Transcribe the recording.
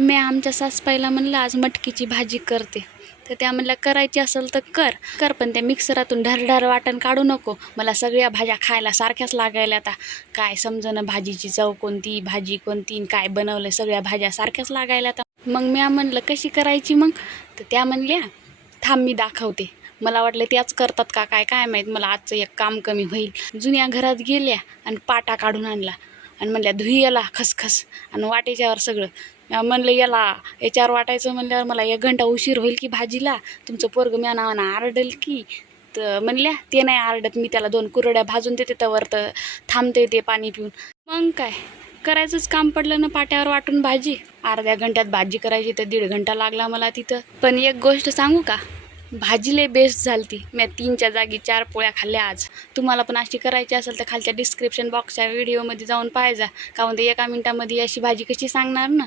मी आमच्या सासूबाईला म्हणलं आज मटकीची भाजी करते, तर त्या म्हणल्या करायची असेल तर कर कर, पण त्या मिक्सरातून ढरढर वाटण काढू नको. मला सगळ्या भाज्या खायला सारख्याच लागायला, आता काय समजणं भाजीची चव कोणती, भाजी कोणती, काय बनवलं, सगळ्या भाज्या सारख्याच लागायला. आता मग मी म्हणलं कशी करायची मग, तर त्या म्हणल्या थांब मी दाखवते. मला वाटलं त्याच करतात का काय काय माहीत. मला आजचं एक काम कमी होईल. जुन्या घरात गेल्या आणि पाटा काढून आणला आणि म्हणल्या धुई याला खसखस आणि वाटेच्यावर सगळं. म्हणलं याच्यावर वाटायचं म्हणल्यावर मला 1 घंटा उशीर होईल की भाजीला, तुमचं पोरगं म्या नावानं आरडेल की. तर म्हणल्या ते नाही आरडत, मी त्याला 2 कुरड्या भाजून देते त्यावर, तर थांबते ते पाणी पिऊन. मग काय करायचंच काम पडलं ना, पाट्यावर वाटून भाजी. अर्ध्या घंट्यात भाजी करायची तर 1.5 घंटा लागला मला तिथं. पण एक गोष्ट सांगू का, भाजी लय बेस्ट झालती. मी 3च्या जागी 4 पोळ्या खाल्ल्या आज. तुम्हाला पण अशी करायची असेल तर खालच्या डिस्क्रिप्शन बॉक्सच्या व्हिडिओमध्ये जाऊन पाहायचा, काहून ते 1 मिनिटामध्ये अशी भाजी कशी सांगणार ना.